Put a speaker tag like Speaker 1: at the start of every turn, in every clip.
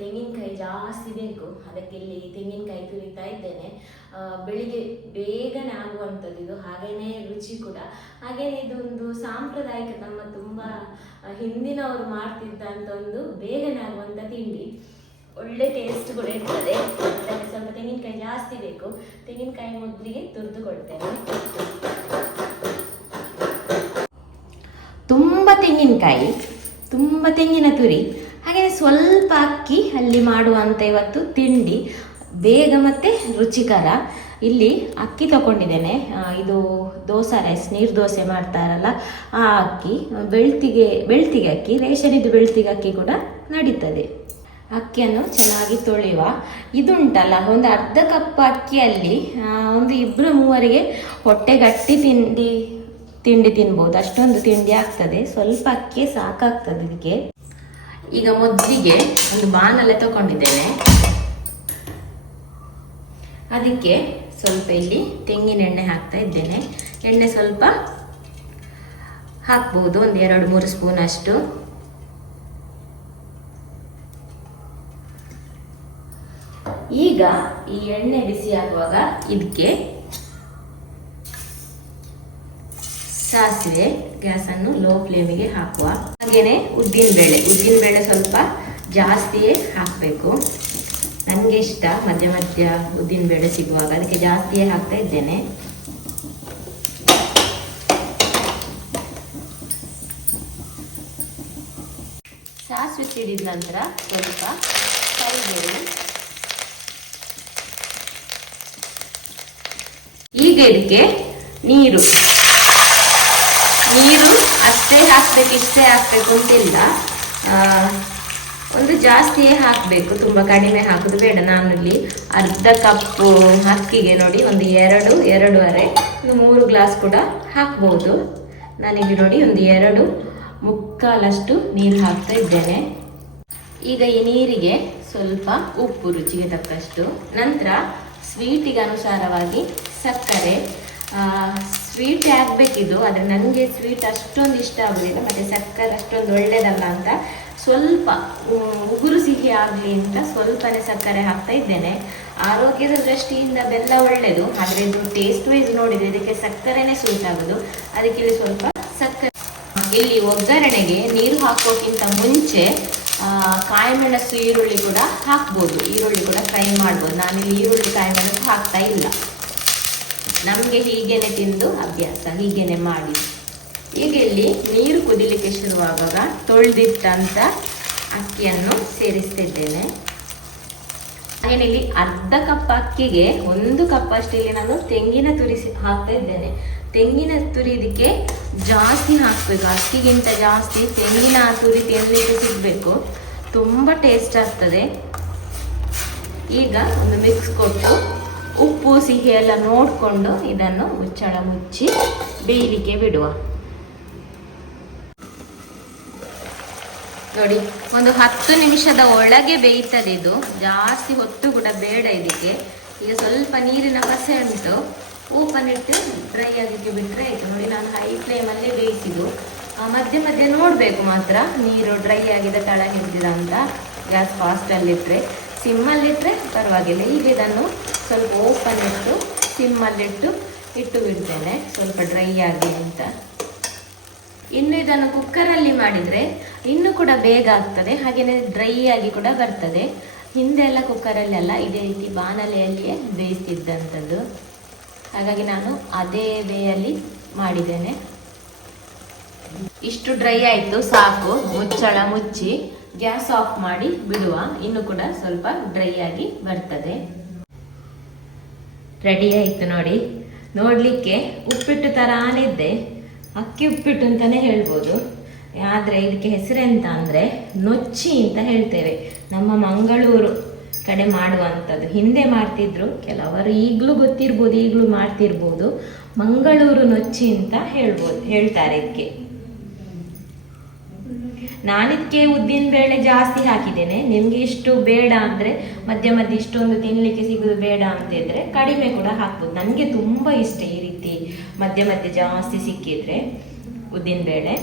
Speaker 1: ತೆಂಗಿನಕಾಯಿ ಜಾಸ್ತಿ ಬೇಕು, ಅದಕ್ಕೆ ಇಲ್ಲಿ ತೆಂಗಿನಕಾಯಿ ತುರಿತಾ ಇದ್ದೇನೆ. ಬೆಳಿಗ್ಗೆ ಬೇಗನೆ ಆಗುವಂಥದ್ದು ಇದು, ಹಾಗೇನೆ ರುಚಿ ಕೂಡ. ಹಾಗೇನೆ ಇದೊಂದು ಸಾಂಪ್ರದಾಯಿಕ ನಮ್ಮ ತುಂಬ ಹಿಂದಿನವರು ಮಾಡ್ತಿದ್ದಂಥ ಒಂದು ಬೇಗನೆ ಆಗುವಂಥ ತಿಂಡಿ. ಒಳ್ಳೆ ಟೇಸ್ಟ್ ಕೂಡ ಇರ್ತದೆ. ಅದಕ್ಕೆ ಸ್ವಲ್ಪ ತೆಂಗಿನಕಾಯಿ ಜಾಸ್ತಿ ಬೇಕು. ತೆಂಗಿನಕಾಯಿ ಮೊದಲಿಗೆ ತುರಿದುಕೊಳ್ತೇನೆ. ತುಂಬ ತೆಂಗಿನಕಾಯಿ, ತುಂಬ ತೆಂಗಿನ ತುರಿ. ಸ್ವಲ್ಪ ಅಕ್ಕಿ ಅಲ್ಲಿ ಮಾಡುವಂಥ ಇವತ್ತು ತಿಂಡಿ. ಬೇಗ ಮತ್ತು ರುಚಿಕರ. ಇಲ್ಲಿ ಅಕ್ಕಿ ತಗೊಂಡಿದ್ದೇನೆ. ಇದು ದೋಸೆ ರೈಸ್ ನೀರು ದೋಸೆ ಮಾಡ್ತಾರಲ್ಲ, ಆ ಅಕ್ಕಿ, ಬೆಳ್ತಿಗೆ ಬೆಳ್ತಿಗೆ ಅಕ್ಕಿ, ರೇಷನಿದ್ದು ಬೆಳ್ತಿಗೆ ಅಕ್ಕಿ ಕೂಡ ನಡೀತದೆ. ಅಕ್ಕಿಯನ್ನು ಚೆನ್ನಾಗಿ ತೊಳೆಯುವ. ಇದುಂಟಲ್ಲ, ಒಂದು ಅರ್ಧ ಕಪ್ ಅಕ್ಕಿಯಲ್ಲಿ ಒಂದು ಇಬ್ಬರು ಮೂವರಿಗೆ ಹೊಟ್ಟೆ ಗಟ್ಟಿ ತಿಂಡಿ ತಿಂಡಿ ತಿನ್ಬೋದು. ಅಷ್ಟೊಂದು ತಿಂಡಿ ಆಗ್ತದೆ. ಸ್ವಲ್ಪ ಅಕ್ಕಿ ಸಾಕಾಗ್ತದೆ ಇದಕ್ಕೆ. ಈಗ ಮೊದಲಿಗೆ ಒಂದು ಬಾಣಲೆ ತಗೊಂಡಿದ್ದೇನೆ. ಅದಕ್ಕೆ ಸ್ವಲ್ಪ ಇಲ್ಲಿ ತೆಂಗಿನ ಎಣ್ಣೆ ಹಾಕ್ತಾ ಇದ್ದೇನೆ. ಎಣ್ಣೆ ಸ್ವಲ್ಪ ಹಾಕ್ಬೋದು, ಒಂದು ಎರಡು ಮೂರು ಸ್ಪೂನ್ ಅಷ್ಟು. ಈಗ ಈ ಎಣ್ಣೆ ಬಿಸಿ ಆಗುವಾಗ ಇದಕ್ಕೆ ಸಾಸಿವೆ ಗ್ಯಾಸನ್ನು ಲೋ ಫ್ಲೇಮಿಗೆ ಹಾಕುವ ಬೇಳೆ. ಉದ್ದಿನ ಬೇಳೆ ಸ್ವಲ್ಪ ಜಾಸ್ತಿಯೇ ಹಾಕಬೇಕು. ನನಗೆ ಇಷ್ಟ ಮಧ್ಯ ಮಧ್ಯ ಉದ್ದಿನ ಬೇಳೆ ಸಿಗುವಾಗ. ಅದಕ್ಕೆ ಜಾಸ್ತಿಯೇ ಹಾಕ್ತಾ ಇದ್ದೇನೆ. ಸಾಸಿವೆ ಸಿಡಿದ ನಂತರ ಸ್ವಲ್ಪ ಕರಿಬೇವು. ಈಗ ಇದಕ್ಕೆ ನೀರು. ನೀರು ಅಷ್ಟೇ ಹಾಕಬೇಕು, ಇಷ್ಟೇ ಹಾಕ್ಬೇಕು ಅಂತಿಲ್ಲ. ಒಂದು ಜಾಸ್ತಿಯೇ ಹಾಕಬೇಕು, ತುಂಬ ಕಡಿಮೆ ಹಾಕೋದು ಬೇಡ. ನಾನು ಇಲ್ಲಿ ಅರ್ಧ ಕಪ್ಪು ಅಕ್ಕಿಗೆ ನೋಡಿ, ಒಂದು ಎರಡು, ಎರಡೂವರೆ, ಒಂದು ಮೂರು ಗ್ಲಾಸ್ ಕೂಡ ಹಾಕ್ಬೋದು. ನನಗೆ ನೋಡಿ ಒಂದು ಎರಡು ಮುಕ್ಕಾಲಷ್ಟು ನೀರು ಹಾಕ್ತಾ ಇದ್ದೇನೆ. ಈಗ ಈ ನೀರಿಗೆ ಸ್ವಲ್ಪ ಉಪ್ಪು ರುಚಿಗೆ ತಕ್ಕಷ್ಟು, ನಂತರ ಸ್ವೀಟಿಗೆ ಅನುಸಾರವಾಗಿ ಸಕ್ಕರೆ ಸ್ವೀಟ್ ಆಗಬೇಕಿದು, ಆದರೆ ನನಗೆ ಸ್ವೀಟ್ ಅಷ್ಟೊಂದು ಇಷ್ಟ ಆಗೋದಿಲ್ಲ ಮತ್ತು ಸಕ್ಕರೆ ಅಷ್ಟೊಂದು ಒಳ್ಳೆಯದಲ್ಲ ಅಂತ. ಸ್ವಲ್ಪ ಉಗುರು ಸಿಹಿ ಆಗಲಿ ಅಂತ ಸ್ವಲ್ಪನೇ ಸಕ್ಕರೆ ಹಾಕ್ತಾ ಇದ್ದೇನೆ. ಆರೋಗ್ಯದ ದೃಷ್ಟಿಯಿಂದ ಬೆಲ್ಲ ಒಳ್ಳೆಯದು ಆದರೆ ಇದು ಟೇಸ್ಟ್ ವೈಸ್ ನೋಡಿದರೆ ಇದಕ್ಕೆ ಸಕ್ಕರೆನೇ ಸೂಟ್ ಆಗೋದು. ಅದಕ್ಕೆ ಇಲ್ಲಿ ಸ್ವಲ್ಪ ಸಕ್ಕರೆ. ಇಲ್ಲಿ ಒಗ್ಗರಣೆಗೆ ನೀರು ಹಾಕೋಕ್ಕಿಂತ ಮುಂಚೆ ಕಾಯಿಮೆಣಸು ಈರುಳ್ಳಿ ಕೂಡ ಹಾಕ್ಬೋದು. ಈರುಳ್ಳಿ ಕೂಡ ಫ್ರೈ ಮಾಡ್ಬೋದು. ನಾನಿಲ್ಲಿ ಈರುಳ್ಳಿ ಕಾಯಿಮೆಣಸು ಹಾಕ್ತಾ ಇಲ್ಲ. ನಮಗೆ ಹೀಗೇನೆ ತಿಂದು ಅಭ್ಯಾಸ, ಹೀಗೇನೆ ಮಾಡಿ. ಈಗ ಇಲ್ಲಿ ನೀರು ಕುದಿಲಿಕ್ಕೆ ಶುರುವಾಗುವಾಗ ತೊಳೆದಿಟ್ಟಂತ ಅಕ್ಕಿಯನ್ನು ಸೇರಿಸ್ತಿದ್ದೇನೆ. ಹಾಗೇನೆ ಇಲ್ಲಿ ಅರ್ಧ ಕಪ್ ಅಕ್ಕಿಗೆ ಒಂದು ಕಪ್ ಅಷ್ಟು ಇಲ್ಲಿ ನಾನು ತೆಂಗಿನ ತುರಿಸಿ ಹಾಕ್ತಾ ಇದ್ದೇನೆ. ತೆಂಗಿನ ತುರಿ ಇದಕ್ಕೆ ಜಾಸ್ತಿ ಹಾಕಬೇಕು. ಅಕ್ಕಿಗಿಂತ ಜಾಸ್ತಿ ತೆಂಗಿನ ತುರಿ ತೆಂಗಿಗೆ ಸಿಗಬೇಕು. ತುಂಬ ಟೇಸ್ಟ್ ಆಗ್ತದೆ. ಈಗ ಒಂದು ಮಿಕ್ಸ್ ಕೊಟ್ಟು ಉಪ್ಪು, ಸಿಹಿ ಎಲ್ಲ ನೋಡಿಕೊಂಡು ಇದನ್ನು ಮುಚ್ಚಳ ಮುಚ್ಚಿ ಬೇಯಲಿಕ್ಕೆ ಬಿಡುವ. ನೋಡಿ, ಒಂದು ಹತ್ತು ನಿಮಿಷದ ಒಳಗೆ ಬೇಯ್ತದೆ ಇದು. ಜಾಸ್ತಿ ಹೊತ್ತು ಕೂಡ ಬೇಡ ಇದಕ್ಕೆ. ಈಗ ಸ್ವಲ್ಪ ನೀರಿನ ಕಸೆ ಉಂಟು. ಓಪನ್ ಇಟ್ಟು ಡ್ರೈ ಆಗಲಿಕ್ಕೆ ಬಿಟ್ಟರೆ ಆಯಿತು. ನೋಡಿ, ನಾನು ಹೈ ಫ್ಲೇಮಲ್ಲೇ ಬೇಯಿಸಿದ್ದು. ಮಧ್ಯೆ ಮಧ್ಯೆ ನೋಡಬೇಕು ಮಾತ್ರ. ನೀರು ಡ್ರೈ ಆಗಿದೆ ತಳ ಹಿಡಿದಿದೆ ಅಂತ. ಗ್ಯಾಸ್ ಫಾಸ್ಟಲ್ಲಿಟ್ಟರೆ ಸಿಮ್ಮಲ್ಲಿಟ್ಟರೆ ಪರವಾಗಿಲ್ಲ. ಈಗ ಇದನ್ನು ಸ್ವಲ್ಪ ಓಪನ್ ಇಟ್ಟು ಸಿಮ್ಮಲ್ಲಿಟ್ಟು ಇಟ್ಟು ಬಿಡ್ತೇನೆ. ಸ್ವಲ್ಪ ಡ್ರೈ ಆಗಿ ಅಂತ. ಇನ್ನು ಇದನ್ನು ಕುಕ್ಕರಲ್ಲಿ ಮಾಡಿದರೆ ಇನ್ನೂ ಕೂಡ ಬೇಗ ಆಗ್ತದೆ. ಹಾಗೆಯೇ ಡ್ರೈ ಆಗಿ ಕೂಡ ಬರ್ತದೆ. ಹಿಂದೆ ಎಲ್ಲ ಕುಕ್ಕರಲ್ಲೆಲ್ಲ ಇದೇ ರೀತಿ ಬಾಣಲೆಯಲ್ಲಿಯೇ ಬೇಯಿಸ್ತಿದ್ದಂಥದ್ದು. ಹಾಗಾಗಿ ನಾನು ಅದೇ ಬೇಯಲ್ಲಿ ಮಾಡಿದ್ದೇನೆ. ಇಷ್ಟು ಡ್ರೈ ಆಯಿತು, ಸಾಕು. ಮುಚ್ಚಳ, ಮುಚ್ಚಿ. ಗ್ಯಾಸ್ ಆಫ್ ಮಾಡಿ ಬಿಡುವ. ಇನ್ನು ಕೂಡ ಸ್ವಲ್ಪ ಡ್ರೈ ಆಗಿ ಬರ್ತದೆ. ರೆಡಿ ಆಯಿತು ನೋಡಿ. ನೋಡಲಿಕ್ಕೆ ಉಪ್ಪಿಟ್ಟು ತರ ಆನಿದ್ದೆ ಅಕ್ಕಿ ಉಪ್ಪಿಟ್ಟು ಅಂತಲೇ ಹೇಳ್ಬೋದು. ಆದರೆ ಇದಕ್ಕೆ ಹೆಸರೆಂತ ಅಂದರೆ ನೊಚ್ಚಿ ಅಂತ ಹೇಳ್ತೇವೆ. ನಮ್ಮ ಮಂಗಳೂರು ಕಡೆ ಮಾಡುವಂಥದ್ದು. ಹಿಂದೆ ಮಾಡ್ತಿದ್ರು. ಕೆಲವರು ಈಗಲೂ ಗೊತ್ತಿರ್ಬೋದು, ಈಗಲೂ ಮಾಡ್ತಿರ್ಬೋದು. ಮಂಗಳೂರು ನೊಚ್ಚಿ ಅಂತ ಹೇಳ್ಬೋದು, ಹೇಳ್ತಾರೆ ಇದಕ್ಕೆ. ನಾನಿದಕ್ಕೆ ಉದ್ದಿನ ಬೇಳೆ ಜಾಸ್ತಿ ಹಾಕಿದ್ದೇನೆ. ನಿಮಗೆ ಇಷ್ಟು ಬೇಡ ಅಂದರೆ ಮಧ್ಯ ಮಧ್ಯೆ ಇಷ್ಟೊಂದು ತಿನ್ನಲಿಕ್ಕೆ ಸಿಗೋದು ಬೇಡ ಅಂತ ಇದ್ರೆ ಕಡಿಮೆ ಕೂಡ ಹಾಕ್ಬೋದು. ನನಗೆ ತುಂಬ ಇಷ್ಟ ಈ ರೀತಿ ಮಧ್ಯ ಮಧ್ಯ ಜಾಸ್ತಿ ಸಿಕ್ಕಿದ್ರೆ ಉದ್ದಿನ ಬೇಳೆ.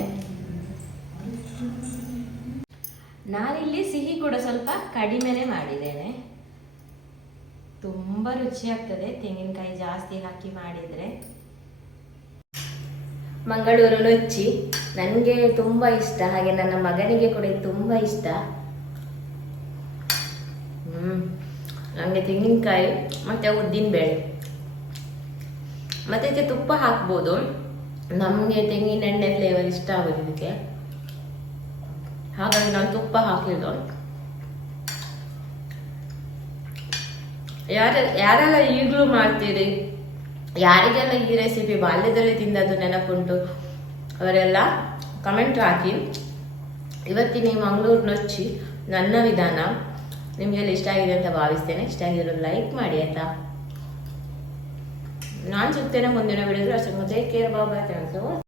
Speaker 1: ನಾನಿಲ್ಲಿ ಸಿಹಿ ಕೂಡ ಸ್ವಲ್ಪ ಕಡಿಮೆನೆ ಮಾಡಿದ್ದೇನೆ. ತುಂಬ ರುಚಿ ಆಗ್ತದೆ ತೆಂಗಿನಕಾಯಿ ಜಾಸ್ತಿ ಹಾಕಿ ಮಾಡಿದರೆ. ಮಂಗಳೂರು ನುಚ್ಚಿ ನನಗೆ ತುಂಬ ಇಷ್ಟ. ಹಾಗೆ ನನ್ನ ಮಗನಿಗೆ ಕೂಡ ತುಂಬ ಇಷ್ಟ. ಹ್ಮ್. ನನಗೆ ತೆಂಗಿನಕಾಯಿ ಮತ್ತೆ ಉದ್ದಿನ ಬೇಳೆ ಮತ್ತೆ ಇದಕ್ಕೆ ತುಪ್ಪ ಹಾಕ್ಬೋದು. ನಮಗೆ ತೆಂಗಿನ ಎಣ್ಣೆ ಫ್ಲೇವರ್ ಇಷ್ಟ ಆಗೋದು ಇದಕ್ಕೆ. ಹಾಗಾಗಿ ನಾನು ತುಪ್ಪ ಹಾಕಿದ್ದು ಯಾರ, ಯಾರೆಲ್ಲ ಈಗಲೂ ಮಾಡ್ತೀರಿ? ಯಾರಿಗೆಲ್ಲ ಈ ರೆಸಿಪಿ ಬಾಲ್ಯದಲ್ಲಿ ತಿಂದದ್ದು ನೆನಪುಂಟು? ಅವರೆಲ್ಲ ಕಮೆಂಟ್ ಹಾಕಿ. ಇವತ್ತಿನ ಈ ಮಂಗಳೂರು ನೊಚ್ಚಿ ನನ್ನ ವಿಧಾನ. ನಿಮಗೆಲ್ಲ ಇಷ್ಟ ಆಗಿದೆ ಅಂತ ಭಾವಿಸ್ತೇನೆ. ಇಷ್ಟ ಆಗಿರೋ ಲೈಕ್ ಮಾಡಿ, ಆಯ್ತಾ? ನಾನು ಸಿಗ್ತೇನೆ ಮುಂದಿನ ವಿಡಿಯೋದಲ್ಲಿ ಅಷ್ಟೊಂದು ಟೇಕ್ ಕೇರ್, ಬಾಬಾ ಥ್ಯಾಂಕ್ಸ್